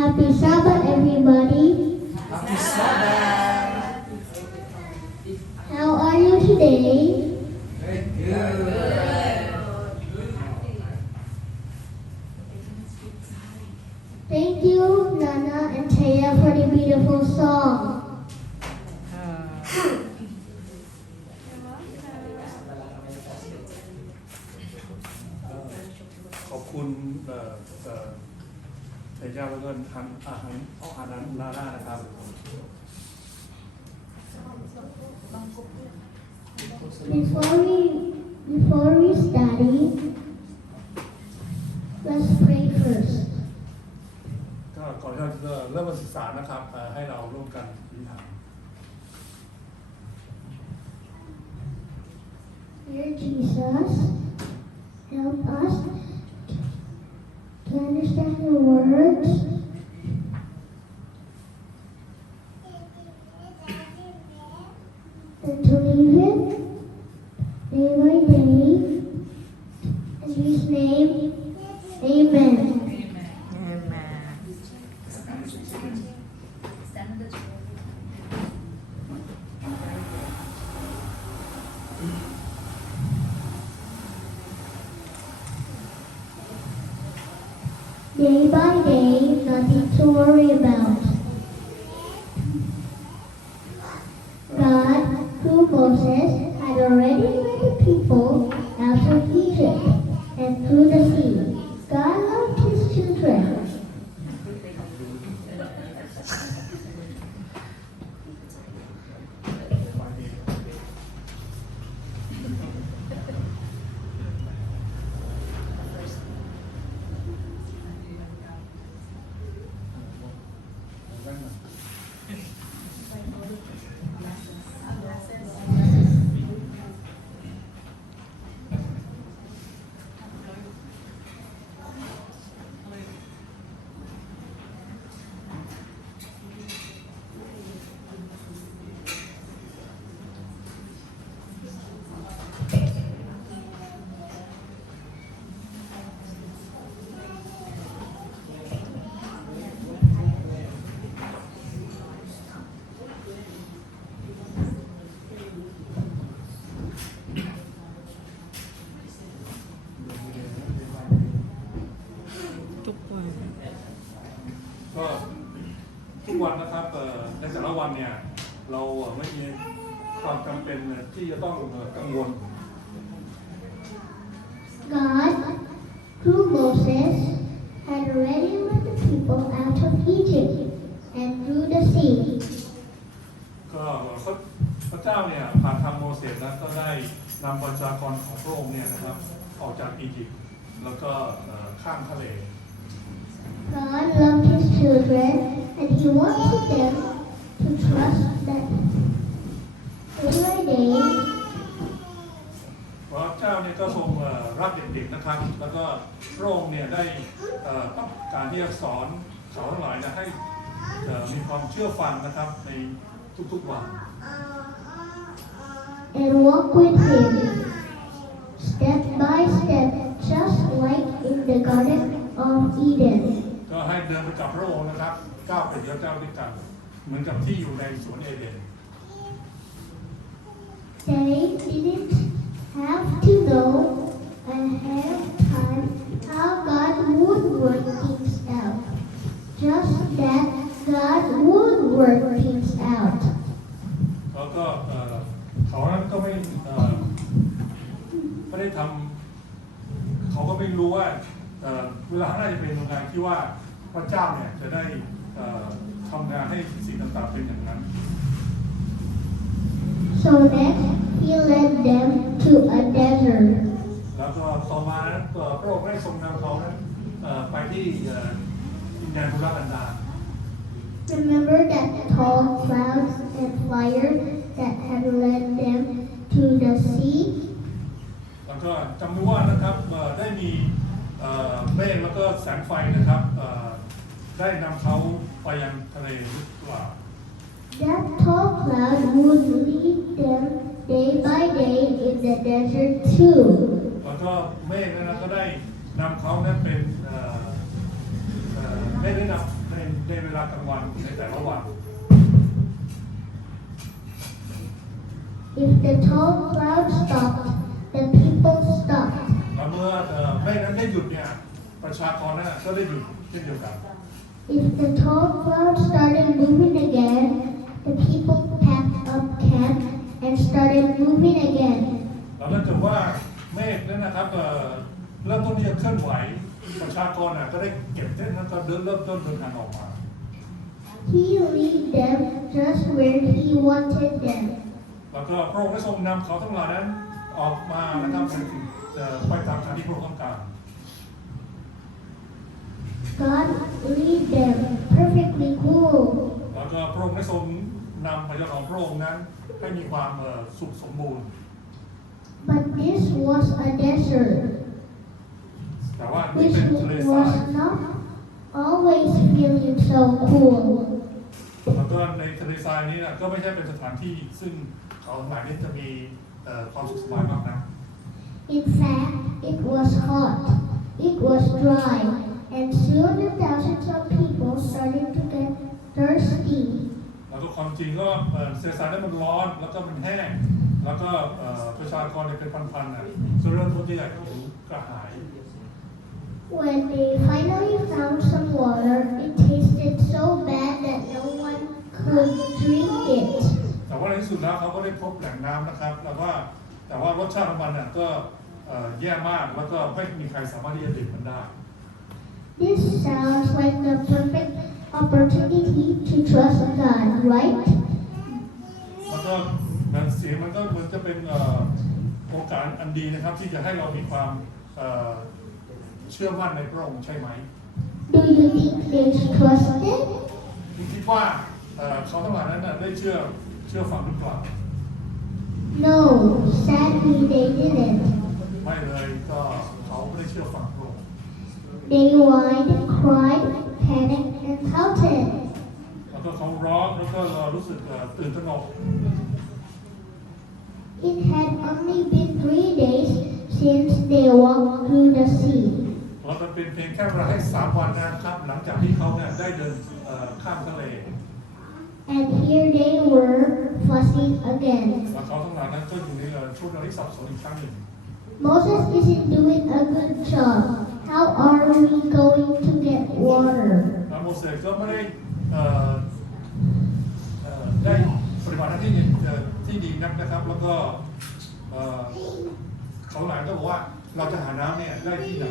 Happy Sabbath, everybody. Happy Sabbath. How are you today? Very good. Thank you, Nana and Taya, for the beautiful song. ขอบคุณเทย่าแล้วก็ทันอาหารนั้นลาล่านะครับ Before we study, let's pray first. ก็ก่อนที่เราจะเริ่มการศึกษานะครับให้เราร่วมกันอธิษฐาน Dear Jesus, help us to understand your words and to live it day by day. In His name, Amen. Day by day, nothing to worry about. God, through Moses, had already led the people out of Egypt and through the sea. God loved His children.ก็ทุกวันนะครับในแต่ละวันเนี่ยเราไม่มีความจำเป็นที่จะต้องกังวล God, through Moses, had already led the people out of Egypt and through the sea. ก็พระเจ้าเนี่ยผ่านทางโมเสสนั้นก็ได้นำประชากรของพระองค์เนี่ยนะครับออกจากอียิปต์แล้วก็ข้ามทะเล God loved His children and He wanted them to trust that day by day พระเจ้าเนี่ยก็ทรงรักเด็กๆนะครับแล้วก็พระองค์เนี่ยได้ต้องการที่จะสอนเขาทั้งหลายนะให้มีความเชื่อฟังนะครับในทุกๆวัน and walk with Him step by step, just like in the Garden of Eden. ก็ให้เดินไปกับพระองค์นะครับก้าวไปเดียวก้าวด้วยกันเหมือนกับที่อยู่ในสวนเอเดน They didn't have to know ahead of time how God would work things out. Just that God would work things out. แล้วก็เขานั้นก็ไม่ได้ทำเขาก็ไม่รู้ว่าเวลาน่าจะเป็นงานที่ว่าพระเจ้าเนี่ยจะได้ทำงานให้สิ่งต่างๆเป็นอย่างนั้น So next, He led them to a desert. แล้วก็ต่อมานั้นพระองค์ได้ทรงนำเขานั้นไปที่ดินแดนทุรกันดาร Remember that tall clouds and fire that had led them to the sea? แล้วก็จำได้ว่านะครับได้มีเมฆแล้วก็แสงไฟนะครับได้นำเขาไปยังทะเลหรือเปล่า That tall cloud would lead them day by day in the desert too. แล้วก็เมฆนั้นก็ได้นำเขานั้นเป็นไม่ได้นำเป็น กลางวันในแต่ละวัน If the tall cloud stopped, the people stopped. แล้วเมื่อเมฆนั้นได้หยุดเนี่ยประชากรนั้นก็ได้หยุดเช่นเดียวกัน If the tall cloud started moving again, the people packed up camp and started moving again. แล้วถ้าเกิดว่าเมฆนั้นนะครับเริ่มต้นที่จะเคลื่อนไหวประชากรก็ได้เก็บเต็นท์แล้วก็เริ่มต้นเดินทางออกมา He led them just where he wanted them. แล้วก็พระองค์ได้ทรงนำเขาทั้งหลายนั้นออกมานะครับไปตามทางที่พระองค์ต้องการ God led them perfectly cool. แล้วก็พระองค์ได้ทรงนำพระเจ้าของพระองค์นั้นให้มีความสุขสมบูรณ์ But this was a desert, แต่ว่านี่ which เป็นทะเลทราย was not always feeling so cool. แล้วก็ในทะเลทรายนี้ก็ไม่ใช่เป็นสถานที่ซึ่งเขาหลายนี้จะมีความสุขสบายมากนะ In fact, it was hot, it was dry, and soon the thousands of people started to get thirsty. แล้วก็ความจริงก็ทะเลทรายนั้นมันร้อนแล้วก็มันแห้งแล้วก็ประชากรเป็นพันๆก็เริ่มต้นที่จะหิวกระหาย When they finally found some water, it tasted so bad that no one could drink it. แต่ว่าในที่สุดแล้วเขาก็ได้พบแหล่งน้ำนะครับแล้วก็แต่ว่ารสชาติของมันก็แย่มากแล้วก็ไม่มีใครสามารถที่จะดื่มมันได้ This sounds like the perfect opportunity to trust God, right? แล้วก็เสียงมันก็เหมือนจะเป็นโอกาสอันดีนะครับที่จะให้เรามีความเชื่อมั่นในพระองค์ใช่ไหม Do you think they trusted? คุณคิดว่าเขาทั้งหลายนั้นได้เชื่อฟังหรือเปล่า No, sadly they didn't. ไม่เลยก็เขาไม่ได้เชื่อฟังพระองค์ They whined, cried, panicked, and pouted. แล้วก็เขาร้องแล้วก็รู้สึกตื่นตระหนก It had only been 3 days since they walked through the sea. แล้วมันเป็นเพียงแค่เวลาให้3 วันนะครับหลังจากที่เขาได้เดินข้ามทะเล And here they were fussing again. แล้วเขาทั้งหลายนั้นก็อยู่ในช่วงเวลาที่สับสนอีกครั้งหนึ่ง Moses isn't doing a good job. How are we going to get water? แล้วโมเสสก็ไม่ได้ได้ปฏิบัติหน้าที่ที่ดีนักนะครับแล้วก็เขาหลายก็บอกว่าเราจะหาน้ำเนี่ยได้ที่ไหน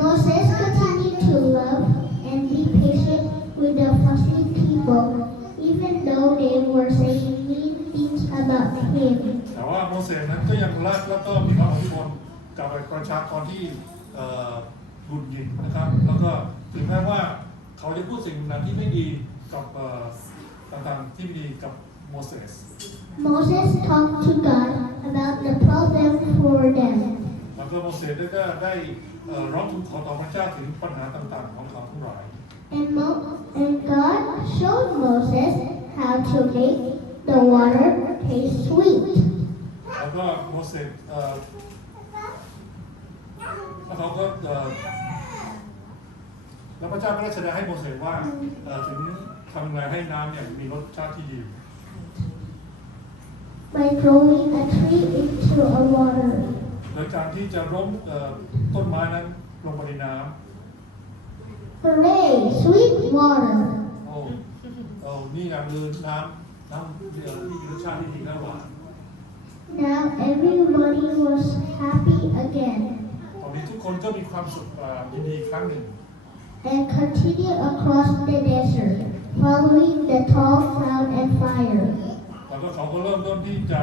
Moses continued to love and be patient with the fussy people, even though they were saying mean things about him. แต่ว่าโมเสสนั้นก็ยังรักแล้วก็มีความอดทนกับประชากรที่หงุดหงิดนะครับแล้วก็ถึงแม้ว่าเขาจะพูดสิ่งนั้นที่ไม่ดีกับต่างๆที่ไม่ดีกับโมเสส Moses talked to God about the problem for them. แล้วก็โมเสสก็ได้ร้องทูลขอต่อพระเจ้าถึงปัญหาต่างๆของเขาทั้งหลาย And God showed Moses how to make the water taste sweet. แล้วก็โมเสสแล้วเขาก็แล้วพระเจ้าก็ได้แสดงให้โมเสสว่าถึงทำไงให้น้ำเนี่ยมีรสชาติที่ดี By throwing a tree into a water. โดยการที่จะล้มต้นไม้นั้นลงไปในน้ำ Hooray! Sweet water. โอ้นี่อย่างคือน้ำที่มีรสชาติที่ดีและหวาน Now everybody was happy again ตอนนี้ทุกคนก็มีความสุขยินดีอีกครั้งหนึ่ง and continued across the desert, following the tall cloud and fire. แล้วก็เขาก็เริ่มต้นที่จะ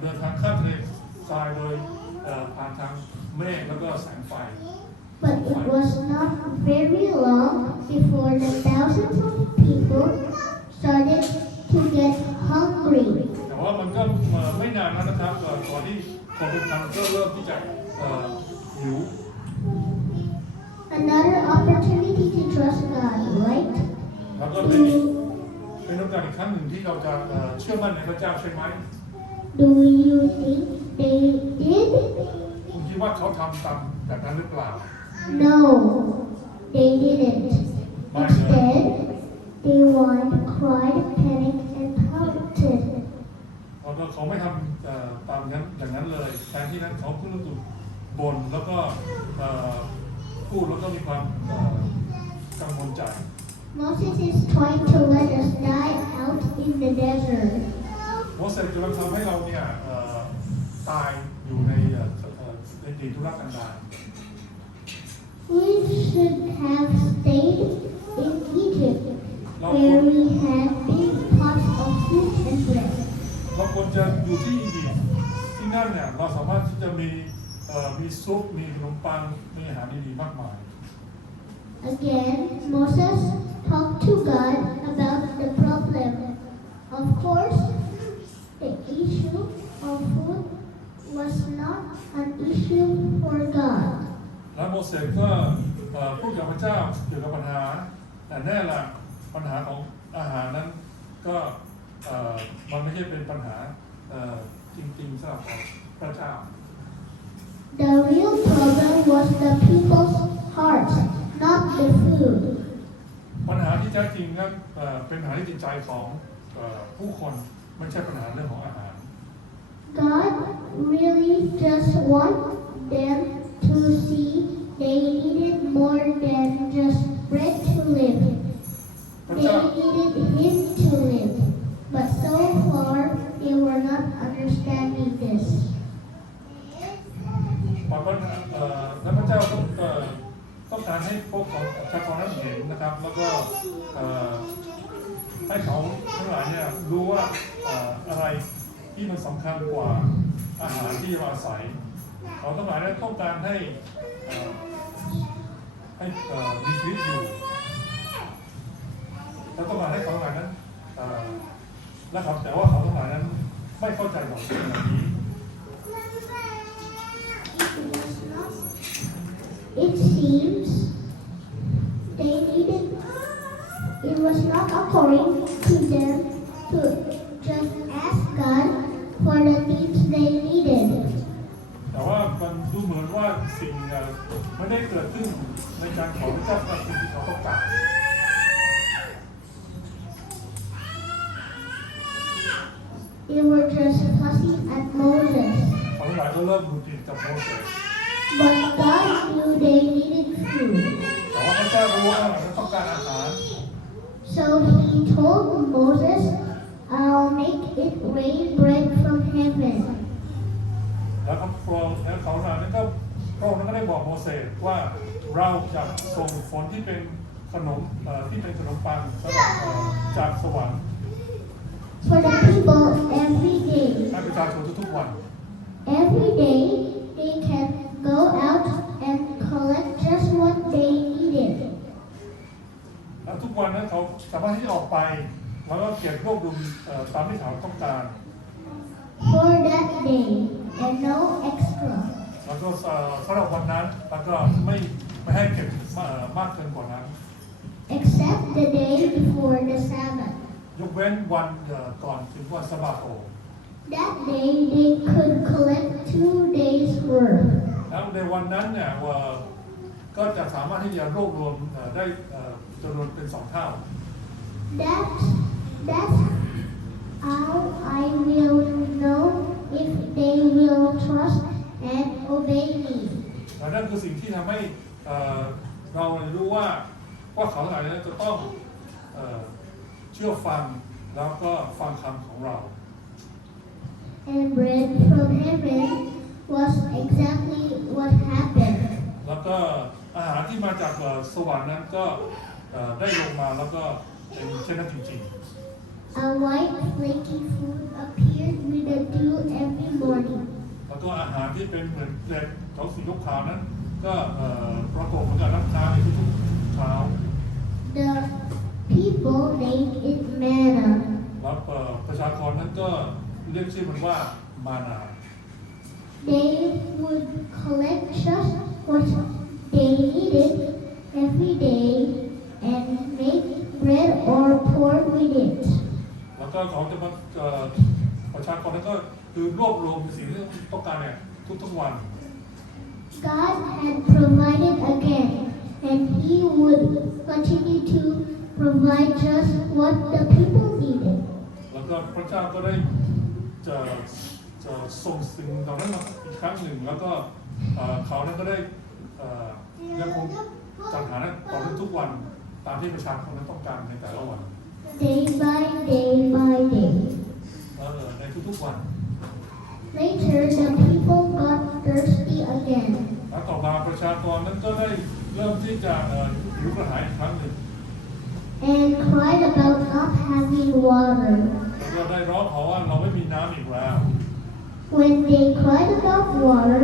เดินทางข้ามทะเลทรายโดยผ่านทางเมฆแล้วก็แสงไฟ But it was not very long before the thousands of people started to get hungry. แต่ว่ามันก็ไม่นานนะครับก่อนที่คนทุกท่านก็เริ่มที่จะหิว Another opportunity to trust God, right? แล้วก็เป็นโอกาสอีกครั้งหนึ่งที่เราจะเชื่อมั่นในพระเจ้าใช่ไหม Do you think they did? คุณคิดว่าเขาทำตามแบบนั้นหรือเปล่า No, they didn't. Instead, เขาไม่ทำตามนั้นอย่างนั้นเลยแทนที่นั้นเขาเพิ่งรู้สึกบ่นแล้วก็พูดแล้วก็มีความกังวลใจ Moses is trying to let us die out in the desert. โมเสสกำลังทำให้เราเนี่ยตายอยู่ในดินทุรกันดาร We should have stayed in Egypt, where we had big pots of food and bread. เราควรจะอยู่ที่อียิปต์ที่นั่นเนี่ยเราสามารถที่จะมีซุปมีขนมปังมีอาหารดีๆมากมาย Again, Moses talked to God about the problem. Of course, the issue of food was not an issue for God. และโมเสสก็พูดกับพระเจ้าเกี่ยวกับปัญหาแต่แน่ละปัญหาของอาหารนั้นก็มันไม่ใช่เป็นปัญหาจริงๆสำหรับพระเจ้า The real problem was the people's hearts, not the food. ปัญหาที่แท้จริงนั้นเป็นปัญหาที่จิตใจของผู้คนไม่ใช่ปัญหาเรื่องของอาหาร God really just want them to see they needed more than just bread to live. They needed Him to live. But so far, they were not understanding this. และพระเจ้าต้องการให้พวกของชาวนั้นเห็นนะครับแล้วก็ให้เขาทั้งหลายเนี่ยรู้ว่าอะไรที่มันสำคัญกว่าอาหารที่เราอาศัยเขาทั้งหลายเนี่ยต้องการให้มีชีวิตอยู่แล้วต้องการให้เขาทั้งหลายนั้นและครับแต่ว่าเขาทั้งหลายนั้นไม่เข้าใจหลักการนี้ It seems they needed, it was not according to them to just ask God for the things they needed. แต่ว่ามันดูเหมือนว่าสิ่งไม่ได้เกิดขึ้นในการขอพระเจ้าตามสิ่งที่เขาต้องการ They were just fussing at Moses. เขาทั้งหลายก็เริ่มหงุดหงิดกับโมเสส But God knew they needed food. แต่ว่าพระเจ้ารู้ว่าเขาต้องการอาหาร So He told Moses, I'll make it rain bread from heaven. แล้วเขาทั้งหลายนั้นก็พระองค์นั้นก็ได้บอกโมเสสว่าเราจะส่งฝนที่เป็นขนมปังสำหรับจากสวรรค์ For the people every day. ให้ประชาชนทุกๆวัน Every day they can go out and collect just what they needed. แล้วทุกวันนั้นเขาสามารถที่จะออกไปแล้วก็เก็บรวบรวมตามที่เขาต้องการ For that day and no extra. แล้วก็สำหรับวันนั้นแล้วก็ไม่ให้เก็บมากเกินกว่านั้น Except the day before the Sabbath. ยกเว้นวันก่อนถึงวันสะบาโต That day they could collect 2 days' worth. แล้วในวันนั้นเนี่ยก็จะสามารถที่จะรวบรวมได้จำนวนเป็น2 เท่า That's how I will know if they will trust and obey me. และนั่นคือสิ่งที่ทำให้เรารู้ว่าเขาทั้งหลายนั้นจะต้องเชื่อฟังแล้วก็ฟังคำของเรา And bread from heaven was exactly what happened. แล้วก็อาหารที่มาจากสวรรค์นั้นก็ได้ลงมาแล้วก็เป็นเช่นนั้นจริง A white flaky food appeared with the dew every morning. ๆแล้วก็อาหารที่เป็นเหมือนเกล็ดของสีขาวนั้นก็ปรากฏเหมือนกับน้ำค้างในทุกๆเช้า The people named it manna. แล้วประชากรนั้นก็เรียกชื่อมันว่ามานา They would collect just what they needed every day and make bread or pork with it. แล้วก็เขาจะมาประชากรนั้นก็คือรวบรวมสิ่งที่ต้องการเนี่ยทุกๆวัน God had provided again, and He would continue to provide just what the people needed. แล้วก็พระเจ้าก็ได้ จะจะส่งสิ่งเหล่านั้นมาอีกครั้งหนึ่งแล้วก็เขานั้นก็ได้ยังคงจัดหาต่อเนื่องทุกวันตามที่ประชาชนนั้นต้องการในแต่ละวัน day by day by day. ในทุกๆวัน Later, the people got thirsty again. แล้วต่อมาประชากรนั้นก็ได้เริ่มที่จะหิวกระหายอีกครั้งหนึ่ง And cried about not having water. แล้วก็ได้ร้องขอว่าเราไม่มีน้ำอีกแล้ว When they cried about water,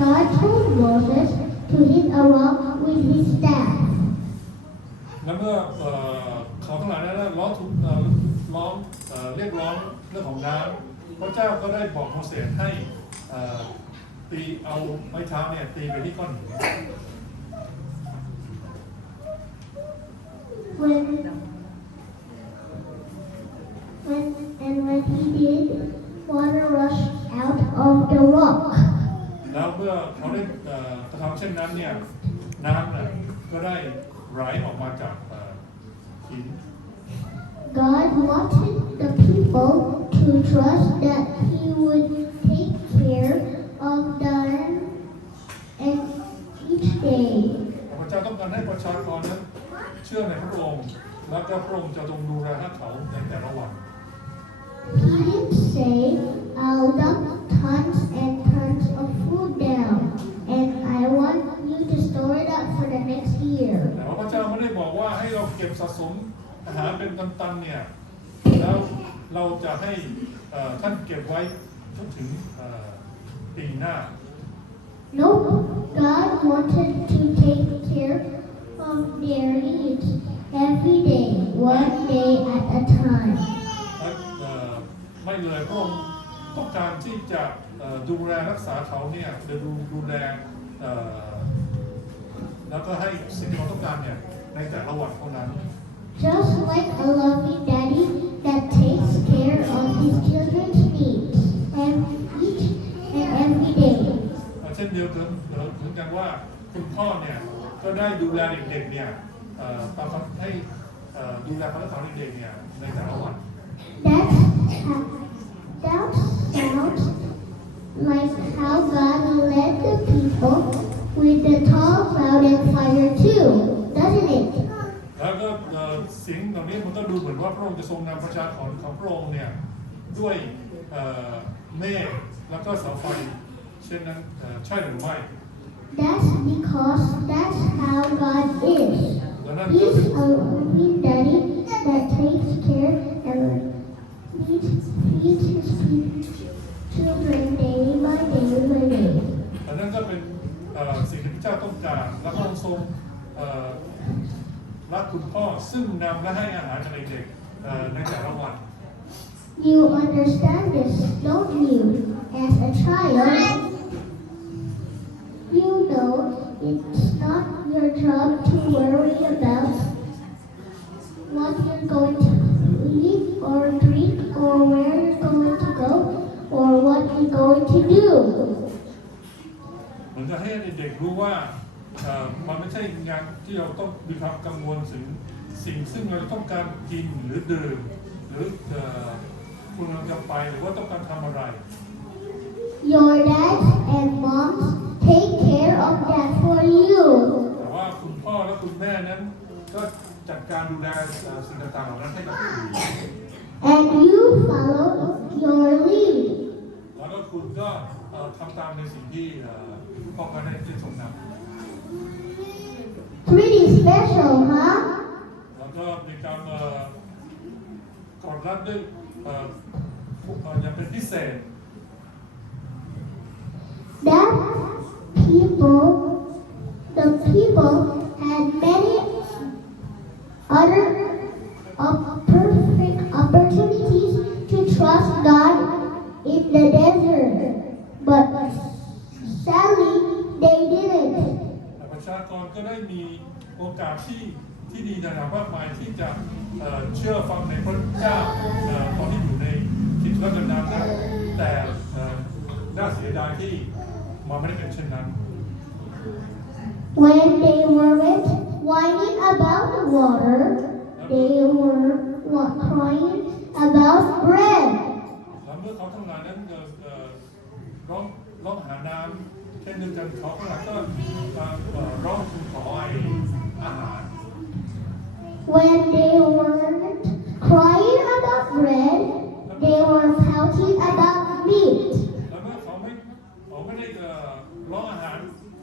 God told Moses to hit a rock with his staff. และเมื่อเขาทั้งหลายนั้นร้องเรียกร้องเรื่องของน้ำพระเจ้าก็ได้บอกโมเสสให้ตีเอาไม้เท้าเนี่ยตีไปที่ก้อนหิน When he did, water rushed out of the rock. แล้วเมื่อเขาได้กระทำเช่นนั้นเนี่ยน้ำเนี่ยก็ได้ไหลออกมาจากหิน God wanted the people to trust that He would take care of them and each day. พระเจ้าต้องการให้ประชากรนั้นเชื่อในพระองค์และก็พระองค์จะทรงดูแลให้เขาในแต่ละวัน He didn't say, I'll dump tons and tons of food down, and I want you to store it up for the next year. แต่ว่าพระเจ้าไม่ได้บอกว่าให้เราเก็บสะสมอาหารเป็นตันๆเนี่ยแล้วเราจะให้ท่านเก็บไว้จนถึงปีหน้า Nope, God wanted to take care of their needs every day, one day at a time. ไม่เลยพระองค์ต้องการที่จะดูแลรักษาเขาเนี่ยจะดูแลแล้วก็ให้สิ่งที่เขาต้องการเนี่ยในแต่ละวันเท่านั้น Just like a loving daddy that takes care of his children's needs each and every day. เช่นเดียวกันเหมือนกันว่าคุณพ่อเนี่ยก็ได้ดูแลเด็กๆเนี่ยตามให้ดูแลเขาและเขาเด็กๆเนี่ยในแต่ละวัน That sounds like how God led the people with the tall cloud and fire too, doesn't it? แล้วก็เสียงเหล่านี้มันก็ดูเหมือนว่าพระองค์จะทรงนำประชากรของพระองค์เนี่ยด้วยเมฆแล้วก็เสาไฟเช่นนั้นใช่หรือไม่ That's because that's how God is. แล้วนั่น He's a loving daddy that takes care and feeds his children day by day by day. และนั่นก็เป็นสิ่งที่พระเจ้าต้องการและพระองค์ทรงรักคุณพ่อซึ่งนำและให้อาหารกับเด็กๆในแต่ละวัน You understand this, don't you? As a child, you know it's not your job to worry about what you're going to eat or drink or where you're going to go or what you're going to do. เหมือนจะให้เด็กๆรู้ว่ามันไม่ใช่งานที่เราต้องมีความกังวลถึงสิ่งซึ่งเราต้องการกินหรือดื่มหรือคุณกำลังจะไปหรือว่าต้องการทำอะไร Your dads and moms take care of that for you. แต่ว่าคุณพ่อและคุณแม่นั้นก็จัดการดูแลสิ่งต่างๆเหล่านั้นให้กับคุณ And you follow your lead. แล้วก็คุณก็ทำตามในสิ่งที่พ่อก็ได้ทรงนำ Pretty special, huh? แล้วก็มีการกอดรัดด้วยอย่างเป็นพิเศษ That the people had many other perfect opportunities to trust God in the desert, but sadly they didn't. ประชากรก็ได้มีโอกาสที่ดีต่างๆมากมายที่จะเชื่อฟังในพระเจ้าตอนที่อยู่ในถิ่นทุรกันดารนั้นแต่น่าเสียดายที่มันไม่ได้เป็นเช่นนั้น When they weren't whining about the water, they were crying about bread. แล้ว เมื่อเขาทั้งหลายนั้นร้องหาน้ำเช่นเดียวกันเขาทั้งหลายก็ร้องทูลขออาหาร When they weren't crying about bread, they were pouting about meat. แล้วเมื่อเขาไม่ได้ร้องอาหาร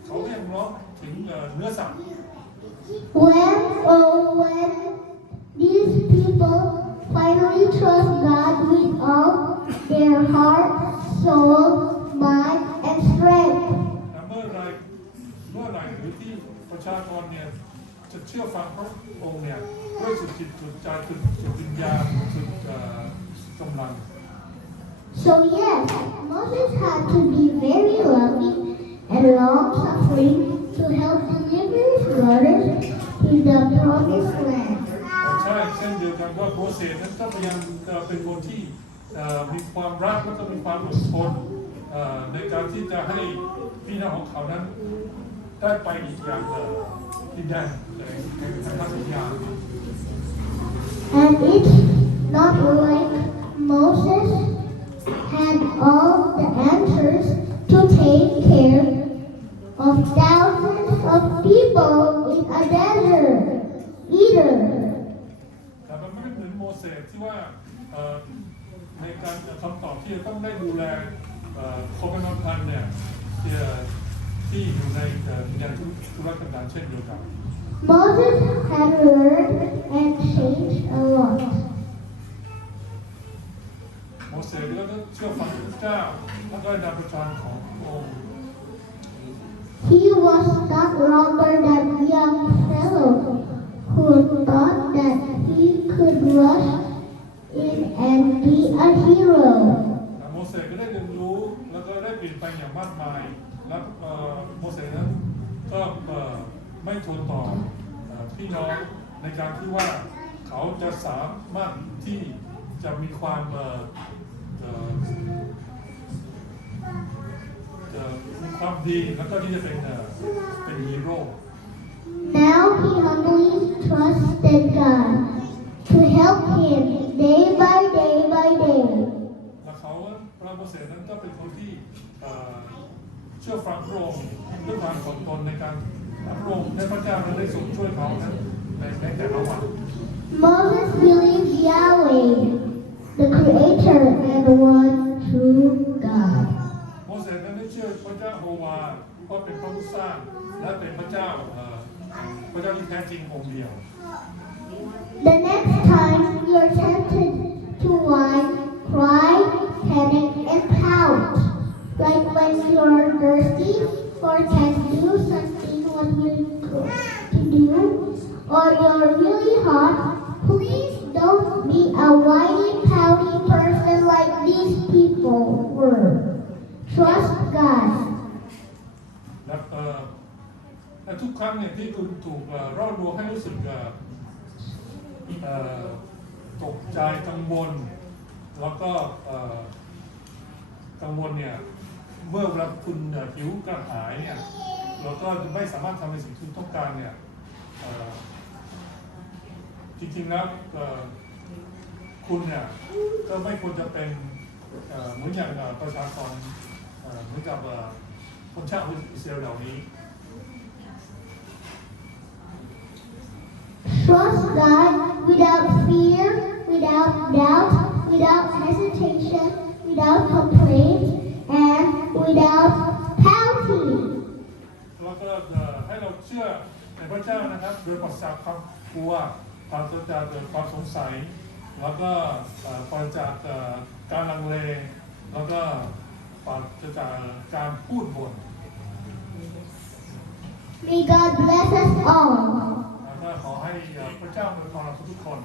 เขาก็ยังร้องถึงเนื้อสัตว์ When these people finally trust God with all their heart, soul, mind, and strength. เมื่อไหรหรือที่ประชากรเนี่ยจะเชื่อฟังพระองค์เนี่ยด้วยสุดจิตสุดใจสุดวิญญาณสุดกำลัง So yes, Moses had to be very loving and long-suffering to help deliver his brothers to the promised land. ใช่เช่นเดียวกันว่าโมเสสนั้นก็พยายามเป็นคนที่มีความรักและก็มีความอดทนในการที่จะให้พี่น้องของเขานั้นได้ไปอีกอย่างดินแดนแห่งพันธสัญญา And it's not like Moses had all the answers to take care of thousands of people in a desert either. แต่มันไม่เหมือนโมเสสที่ว่าในการคำตอบที่จะต้องได้ดูแลคนเป็นพันเนี่ยที่อยู่ในงานธุรกันดารเช่นเดียวกัน Moses had learned and changed a lot. โมเสสก็เชื่อฟังพระเจ้าแล้วก็นำประชาของพระองค์ He was not longer that young fellow who thought that he could rush in and be a hero. โมเสสก็ได้เรียนรู้แล้วก็ได้เปลี่ยนแปลงอย่างมากมายและโมเสสนั้นก็ไม่ทนต่อพี่น้องในการที่ว่าเขาจะสามารถที่จะมีความมีความดีแล้วก็ที่จะเป็นฮีโร่ Now he humbly trusted God to help him day by day by day. และเขาพระโมเสสนั้นก็เป็นคนที่เชื่อฟังพระองค์ด้วยความอดทนในการพระองค์ในพระเจ้านั้นได้ทรงช่วยเขานั้นในแต่ละวัน Moses believed Yahweh, the Creator and one true God. โมเสสนั้นได้เชื่อพระเจ้าโฮวาก็เป็นพระผู้สร้างและเป็นพระเจ้าที่แท้จริงองค์เดียว The next time you're tempted to whine, cry, panic, and pout, like when you're thirsty or can't do something what you're good to do, or you're really hot, please don't be a whiny, pouty person like these people were. Trust God. และทุกครั้งเนี่ยที่คุณถูกร่อลวงให้รู้สึกตกใจกังวลแล้วก็กังวลเนี่ยเมื่อเวลาคุณหิวกระหายเนี่ยแล้วก็ไม่สามารถทำในสิ่งที่คุณต้องการเนี่ยจริงๆแล้วคุณเนี่ยก็ไม่ควรจะเป็นเหมือนอย่างประชากรเหมือนกับคนชาติอิสราเอลเหล่านี้ Trust God without fear, without doubt, without hesitation, without complaint, and without pouting. แล้วก็ให้เราเชื่อในพระเจ้านะครับโดยปราศจากความกลัวปราศจากความสงสัยแล้วก็ปราศจากการลังเลแล้วก็ปราศจากการพูดบ่น May God bless us all. แล้วก็ขอให้พระเจ้าอวยพรเราทุกคน